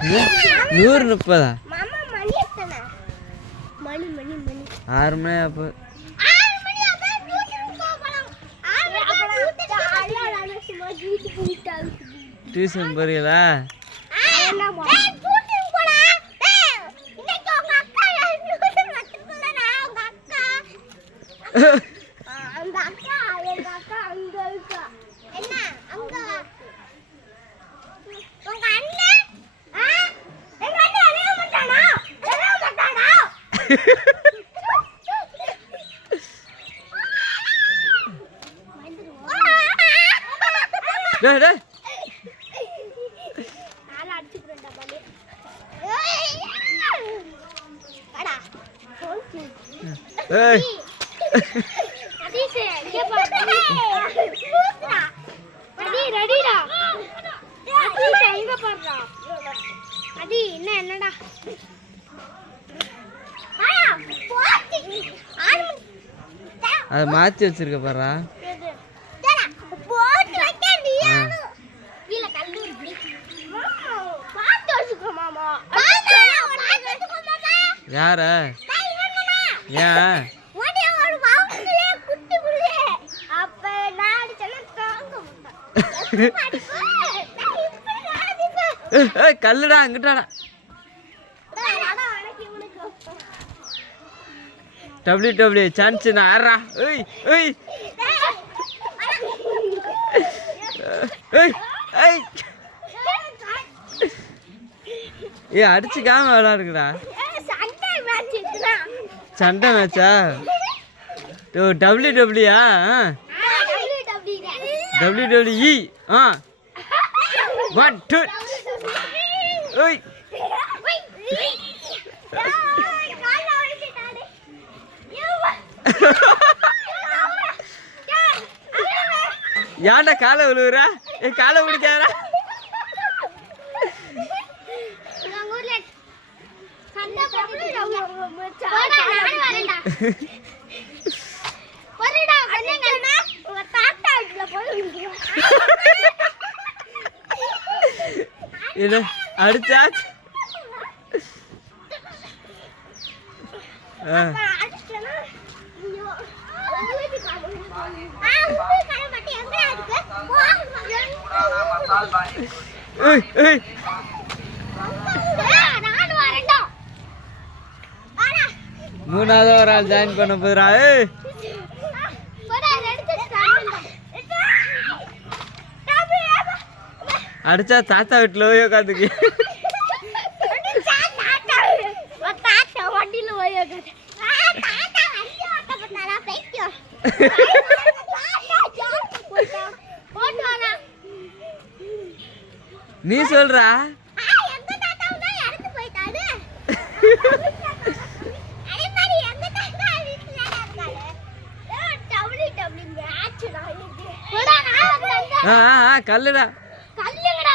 நூறு முப்பதா மாமா மணி எத்தனை? மணி மணி மணி. ஆறு மணி அப்போ டியூஷன் போகலாம் ஆறு என்ன என்னடா ஆயா, போச்சு. ஆறு மணி. அதை மாற்றி வச்சிருக்க பாரா. டேடா, போட்டு வைக்க நீயானு. டபிள்யூ டபிள்யூ சான்ஸ் நான் ஆடுறா ஏய் ஏய். ஏய் ஏய் ஏய் அடிச்சுக்காம விளாடுங்கடா சண்டை மேட்சா ஓ டபிள்யூ டபிள்யூயா. டபிள்யூ டபிள்யூ இ ஆ. ஒன் டூ ஏய் ஏன்டா காலை விழுவுறா ஏ காலை பிடிக்காதடா? என்ன அடிச்சா ஆ ஏய் ஏய் நானும் வரட்டும் வாடா மூணாவது ஒரு ஆள் ஜாயின் பண்ண போதுரா அடிச்சா தாத்தா வீட்டில் போய் உட்காந்துக்கு நீ சொல்றா ஆ ஆ, ஆ கல்லுடா. கல்லுங்கடா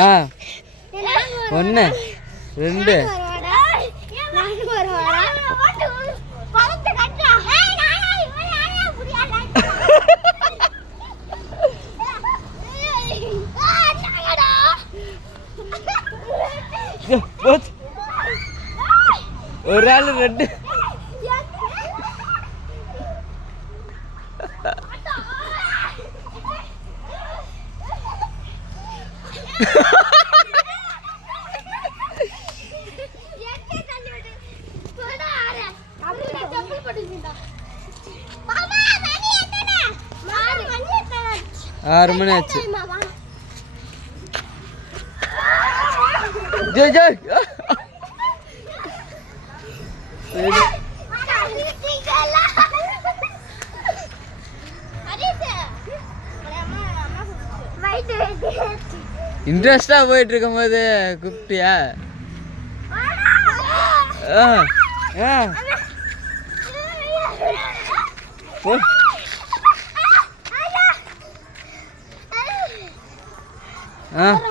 ஆ. ஒன்று ரெண்டு. ஒரு ஆள் ரெண்டு. ஆறு மணி ஆச்சு Jai Jai Wait, wait, wait. இன்ட்ரெஸ்டாக போயிட்டு இருக்கும்போது கூப்பிட்டியா? ஆ.